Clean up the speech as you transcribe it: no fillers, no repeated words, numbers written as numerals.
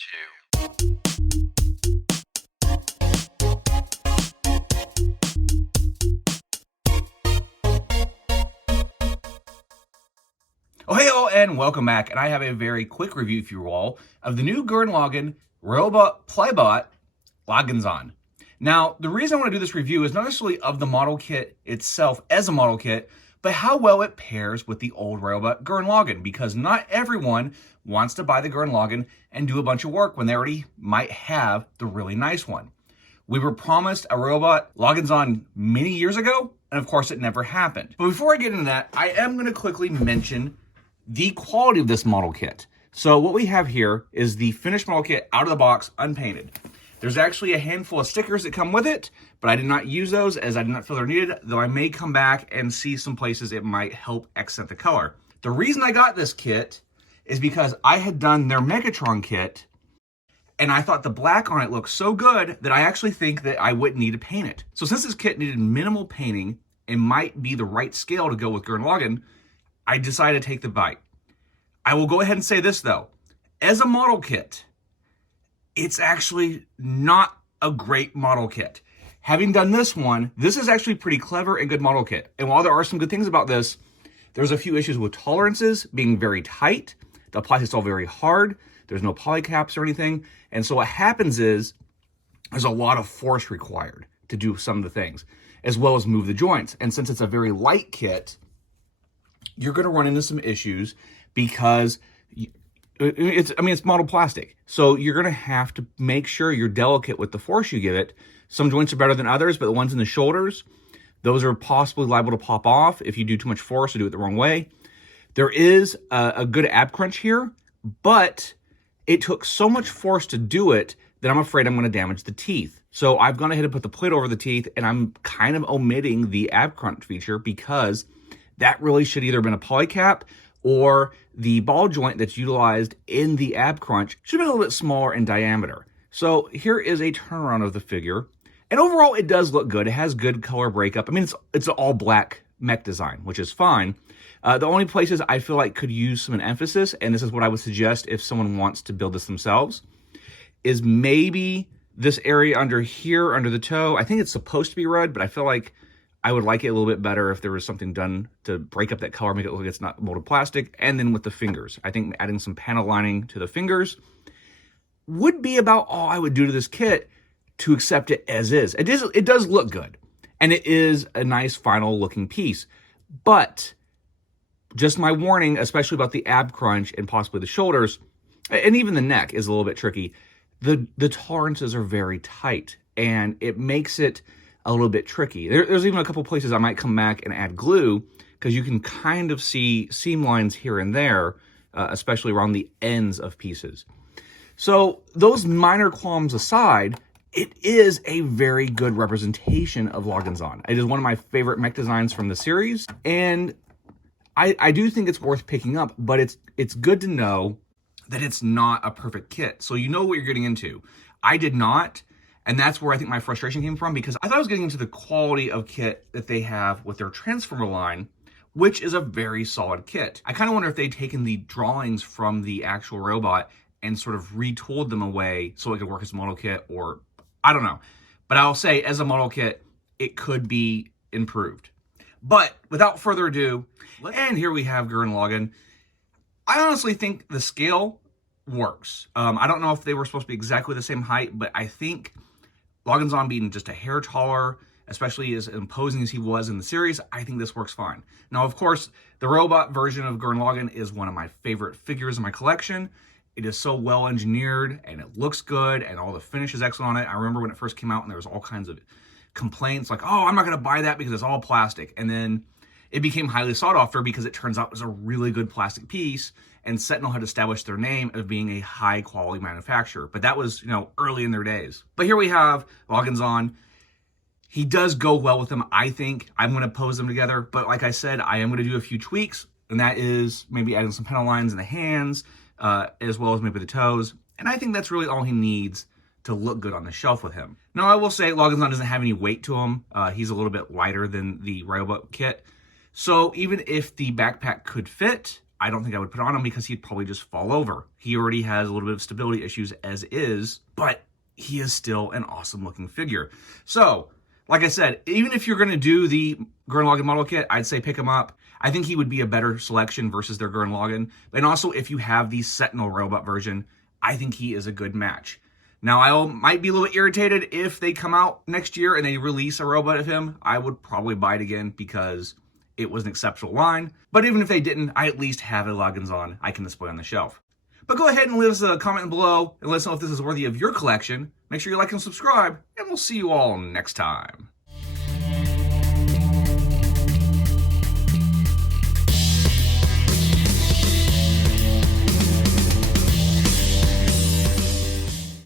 two. Oh, hey, all, and welcome back. And I have a very quick review for you all of the new Gurren Lagann Riobot Lazengann. Now, the reason I want to do this review is not necessarily of the model kit itself as a model kit, but how well it pairs with the old Riobot Gurren Lagann, because not everyone wants to buy the Gurren Lagann and do a bunch of work when they already might have the really nice one. We were promised a Riobot Lazengann many years ago, and of course it never happened. But before I get into that, I am going to quickly mention the quality of this model kit. So what we have here is the finished model kit out of the box, unpainted. There's actually a handful of stickers that come with it, but I did not use those as I did not feel they're needed, though I may come back and see some places it might help accent the color. The reason I got this kit is because I had done their Megatron kit, and I thought the black on it looked so good that I actually think that I wouldn't need to paint it. So since this kit needed minimal painting and might be the right scale to go with Gurren Lagann, I decided to take the bite. I will go ahead and say this though, as a model kit, it's actually not a great model kit. Having done this one, this is actually pretty clever and good model kit. And while there are some good things about this, there's a few issues with tolerances being very tight. The plastic's all very hard. There's no polycaps or anything. And so what happens is there's a lot of force required to do some of the things, as well as move the joints. And since it's a very light kit, you're going to run into some issues because it's model plastic. So you're going to have to make sure you're delicate with the force you give it. Some joints are better than others, but the ones in the shoulders, those are possibly liable to pop off if you do too much force or do it the wrong way. There is a good ab crunch here, but it took so much force to do it that I'm afraid I'm going to damage the teeth. So I've gone ahead and put the plate over the teeth, and I'm kind of omitting the ab crunch feature because that really should either have been a polycap or the ball joint that's utilized in the ab crunch should have been a little bit smaller in diameter. So here is a turnaround of the figure. And overall, it does look good. It has good color breakup. I mean, it's an all black mech design, which is fine. The only places I feel like could use some emphasis, and this is what I would suggest if someone wants to build this themselves, is maybe this area under here, under the toe. I think it's supposed to be red, but I feel like I would like it a little bit better if there was something done to break up that color, make it look like it's not molded plastic. And then with the fingers, I think adding some panel lining to the fingers would be about all I would do to this kit to accept it as is. It does look good, and it is a nice final looking piece. But just my warning, especially about the ab crunch and possibly the shoulders, and even the neck is a little bit tricky. The tolerances are very tight, and it makes it a little bit tricky. There's even a couple places I might come back and add glue, because you can kind of see seam lines here and there, especially around the ends of pieces. So those minor qualms aside, it is a very good representation of Lagann. It is one of my favorite mech designs from the series, and I do think it's worth picking up, but it's good to know that it's not a perfect kit, so you know what you're getting into. I did not, and that's where I think my frustration came from, because I thought I was getting into the quality of kit that they have with their Transformer line, which is a very solid kit. I kind of wonder if they'd taken the drawings from the actual robot and sort of retooled them away so it could work as a model kit, or I don't know. But I'll say, as a model kit, it could be improved. But without further ado, and here we have Gurren Lagann. I honestly think the scale works. I don't know if they were supposed to be exactly the same height, but I think Lagann being just a hair taller, especially as imposing as he was in the series, I think this works fine. Now, of course, the robot version of Gurren Lagann is one of my favorite figures in my collection. It is so well engineered, and it looks good, and all the finish is excellent on it. I remember when it first came out, and there was all kinds of complaints like, oh, I'm not going to buy that because it's all plastic. And then it became highly sought after because it turns out it was a really good plastic piece, and Sentinel had established their name of being a high quality manufacturer. But that was, early in their days. But here we have Lagann. He does go well with them, I think. I'm going to pose them together. But like I said, I am going to do a few tweaks, and that is maybe adding some panel lines in the hands, as well as maybe the toes. And I think that's really all he needs to look good on the shelf with him. Now, I will say Lagann doesn't have any weight to him. He's a little bit lighter than the Riobot kit. So even if the backpack could fit, I don't think I would put on him because he'd probably just fall over. He already has a little bit of stability issues as is, but he is still an awesome looking figure. So, like I said, even if you're going to do the Gurren Lagann model kit, I'd say pick him up. I think he would be a better selection versus their Gurren Lagann. And also, if you have the Sentinel robot version, I think he is a good match. Now, I might be a little irritated if they come out next year and they release a robot of him. I would probably buy it again because it was an exceptional line. But even if they didn't, I at least have a Lagann I can display on the shelf. But go ahead and leave us a comment below and let us know if this is worthy of your collection. Make sure you like and subscribe, and we'll see you all next time.